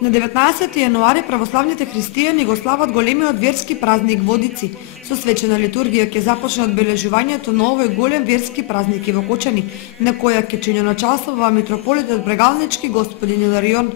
На 19 јануари православните христијани го слават големиот верски празник Водици. Со свечена литургија ќе започне одбележувањето на овој голем верски празник и во Кочани, на која ќе чиноначалствува митрополитот Брегалнички господин Иларион.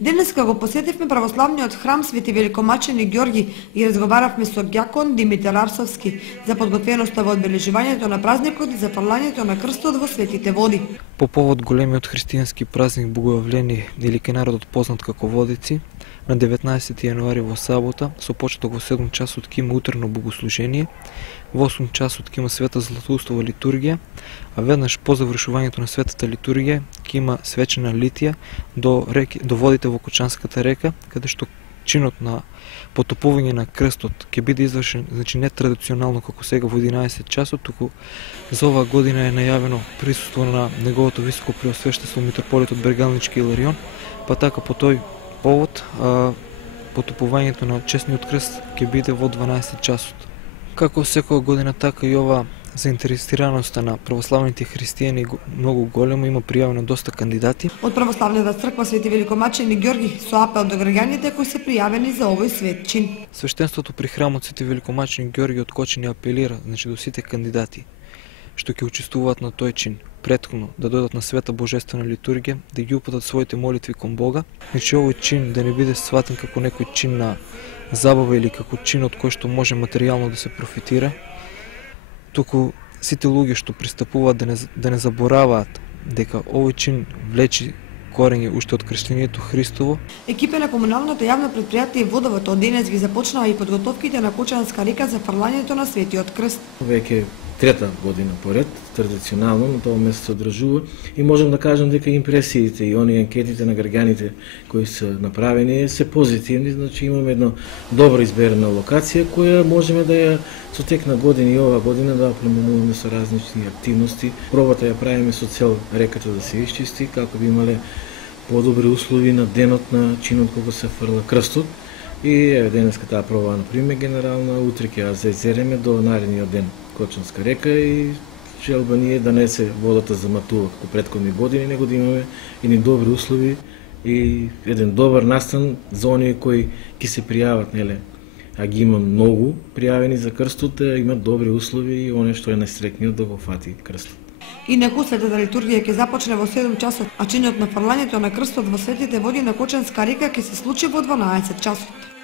Денеска го посетивме православниот храм Свети Великомаченик Ѓорги и разговаравме со ѓакон Димитар Арсовски за подготвеноста во одбележувањето на празникот и за фрлањето на крстот во светите води. По повод големиот христијански празник Богојавление или ке народот познат како Водици, на 19 јануари во сабота со почеток во 7 часот ќе има утрено богослужение, во 8 часот ќе има света златоустова литургија, а веднаш по завршувањето на светата литургија ќе има свечена литија до водите во Кочанската река, каде што чинот на потопување на крстот ќе биде извршен, значи не традиционално како сега во 11 часот, туку за оваа година е најавено присуство на неговото високо преосвештество митрополитот Брегалнички Иларион, па така по тој повод потопувањето на честниот крст ќе биде во 12 часот. Како секоја година, така и ова заинтересираноста на православните христијани многу голема, има пријавено доста кандидати. Од православната црква Свети Великомаченик Ѓорги со апел до граѓаните кои се пријавени за овој свет чин. Свештенството при храмот Свети Великомаченик Ѓорги од Кочани апелира, значи до сите кандидати што ќе учествуваат на тој чин, претходно да дојдат на света божествена литургија, да ги упатат своите молитви кон Бога, значи овој чин да не биде сватен како некој чин на забава или како чин од кој што може материјално да се профитира, туку сите луѓе што пристапуваат да не забораваат дека овој чин влечи корење уште од крштението Христово. Екипа на комуналното јавно претпријатие Водовод од денес ги започнаа и подготовките на Кочанска река за фрлањето на Светиот крст. Веќе трета година поред, традиционално на тоа место се одржува и можам да кажам дека импресиите и оние анкетите на граѓаните кои се направени се позитивни, значи имаме една добра изберена локација која можеме да ја со тек на години и ова година да преминуваме со различни активности. Пробата ја правиме со цел реката да се исчисти, како би имале подобри услови на денот на чинот кога се фрла крстот. И еве денеска таа проба например генерална, утре ќе ја зазереме до наредниот ден Кочанска река и желба ни е да не се водата заматува како претходни години, него да имаме едни добри услови и еден добар настан за оние кои ќе се пријават, неле, а ги има многу пријавени за крстот, да имат добри услови и оние што е најстрекниот да го фати крстот. Инаку светата литургија ќе започне во 7 часот, а чинот на фрлањето на крстот во светите води на Кочанска река ќе се случи во 12 часот.